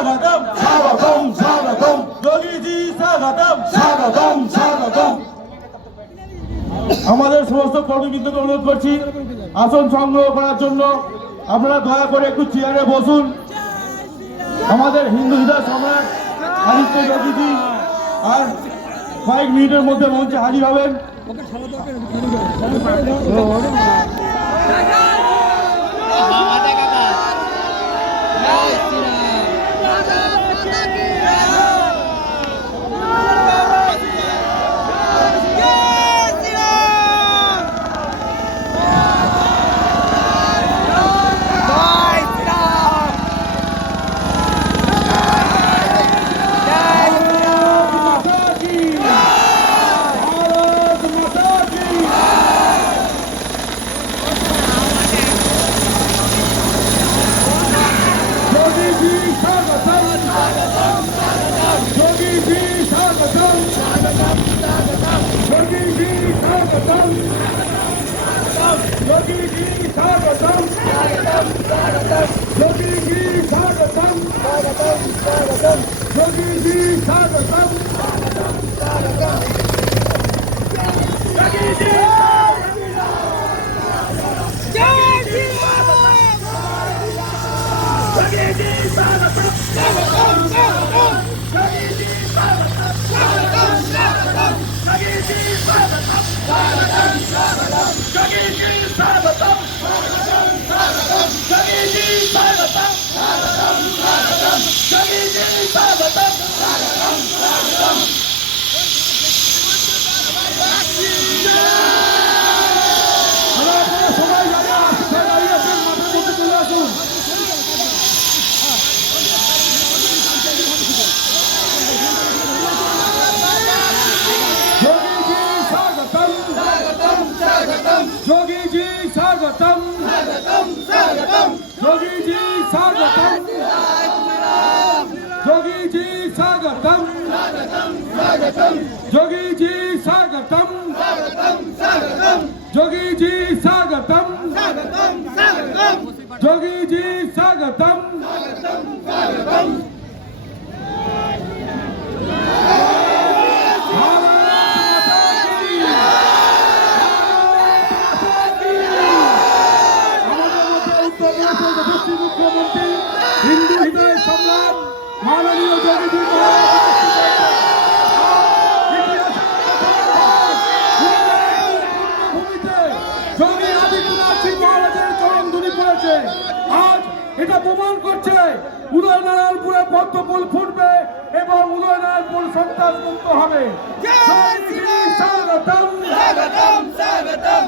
স্বাগতম স্বাগতম স্বাগতম যোগীজি স্বাগতম স্বাগতম স্বাগতম। আমাদের সমস্ত কর্মীবৃন্দকে অনুরোধ করছি আসন সংগ্রহ করার জন্য। আপনারা দয়া করে একটু চেয়ারে বসুন। আমাদের হিন্দু হৃদয় সম্রাট আদিত্য যোগীজি আর কয়েক মিনিটের মধ্যে মঞ্চে হাজির হবেন। যোগীজি স্বাগতম যোগীজি স্বাগতম যোগীজি স্বাগতম যোগীজি স্বাগতম যোগীজি স্বাগতম যোগীজি স্বাগতম মুখ্যমন্ত্রী হিন্দু হৃদয় সম্রাট মাননীয় যোগীজি যোগী আদিত্যনাথ সিং মহারাজের চরণ ধুলি পড়েছে। আজ এটা প্রমাণ করছে উদয়নারায়ণপুরে পদ্মফুল ফুটবে এবং উদয়নারায়ণপুর সন্ত্রাস মুক্ত হবে। স্বাগতম স্বাগতম স্বাগতম।